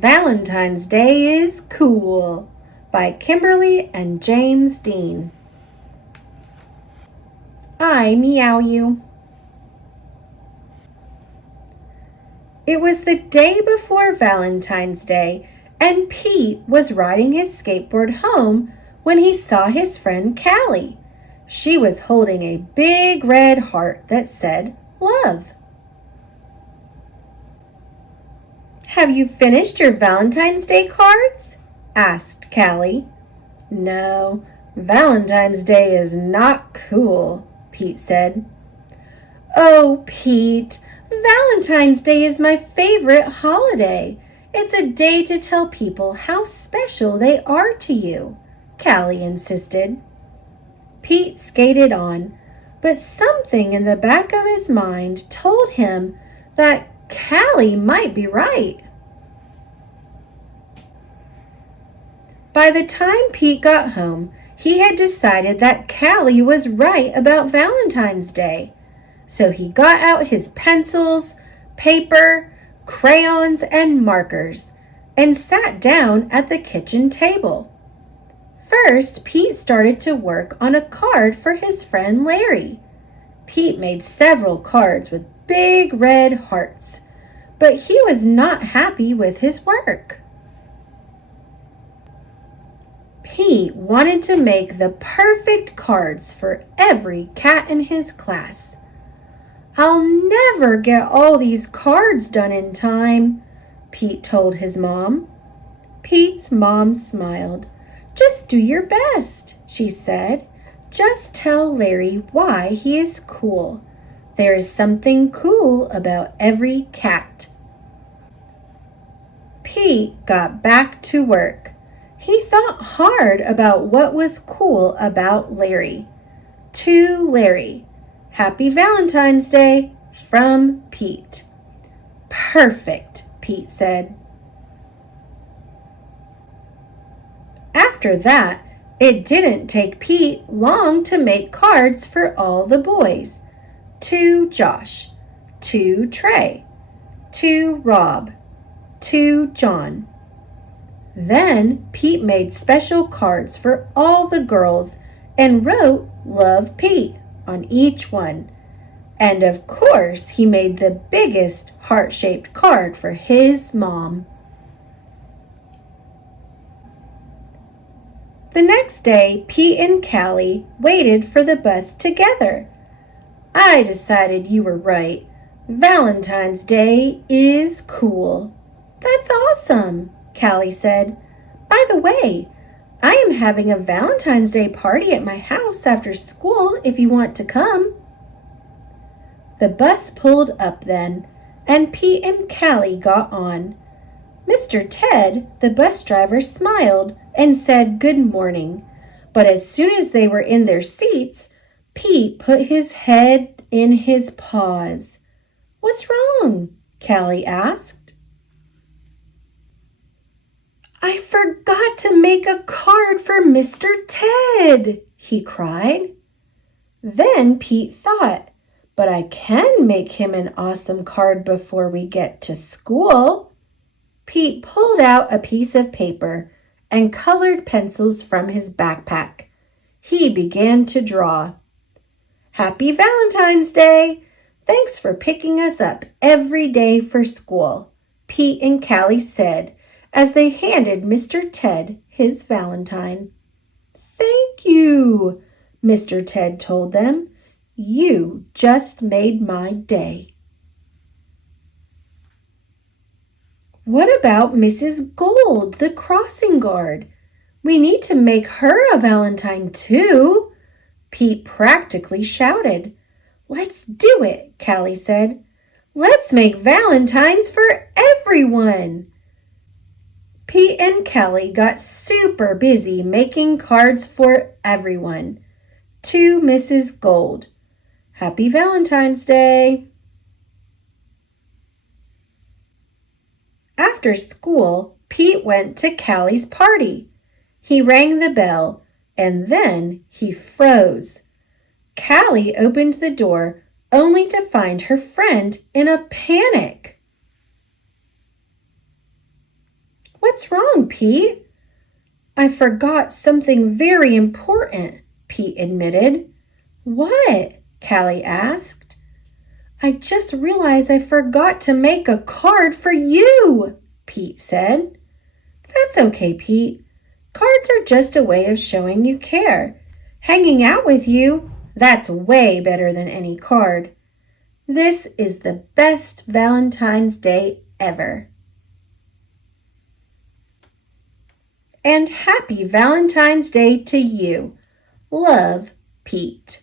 Valentine's Day is Cool by Kimberly and James Dean. I meow you. It was the day before Valentine's Day, and Pete was riding his skateboard home when he saw his friend Callie. She was holding a big red heart that said, "Love." "Have you finished your Valentine's Day cards?" asked Callie. "No, Valentine's Day is not cool," Pete said. "Oh, Pete, Valentine's Day is my favorite holiday. It's a day to tell people how special they are to you," Callie insisted. Pete skated on, but something in the back of his mind told him that Callie might be right. By the time Pete got home, he had decided that Callie was right about Valentine's Day. So he got out his pencils, paper, crayons, and markers and sat down at the kitchen table. First, Pete started to work on a card for his friend Larry. Pete made several cards with big red hearts, but he was not happy with his work. Pete wanted to make the perfect cards for every cat in his class. "I'll never get all these cards done in time," Pete told his mom. Pete's mom smiled. "Just do your best," she said. "Just tell Larry why he is cool. There is something cool about every cat." Pete got back to work. He thought hard about what was cool about Larry. To Larry, "Happy Valentine's Day from Pete." "Perfect," Pete said. After that, it didn't take Pete long to make cards for all the boys. To Josh, to Trey, to Rob, to John. Then Pete made special cards for all the girls and wrote "Love Pete" on each one. And of course, he made the biggest heart-shaped card for his mom. The next day, Pete and Callie waited for the bus together. "I decided you were right. Valentine's Day is cool." "That's awesome," Callie said. "By the way, I am having a Valentine's Day party at my house after school if you want to come." The bus pulled up then, and Pete and Callie got on. Mr. Ted, the bus driver, smiled and said good morning, but as soon as they were in their seats, Pete put his head in his paws. "What's wrong?" Callie asked. "I forgot to make a card for Mr. Ted," he cried. Then Pete thought, "But I can make him an awesome card before we get to school." Pete pulled out a piece of paper and colored pencils from his backpack. He began to draw. "Happy Valentine's Day! Thanks for picking us up every day for school," Pete and Callie said as they handed Mr. Ted his Valentine. "Thank you," Mr. Ted told them. "You just made my day." "What about Mrs. Gold, the crossing guard? We need to make her a Valentine too," Pete practically shouted. "Let's do it," Callie said. "Let's make Valentines for everyone." Pete and Callie got super busy making cards for everyone. To Mrs. Gold, "Happy Valentine's Day." After school, Pete went to Callie's party. He rang the bell, and then he froze. Callie opened the door only to find her friend in a panic. What's wrong, Pete? I forgot something very important, Pete admitted. What? Callie asked. I just realized I forgot to make a card for you, Pete said. That's okay, Pete. Cards are just a way of showing you care. Hanging out with you, that's way better than any card. This is the best Valentine's Day ever. And happy Valentine's Day to you. Love, Pete.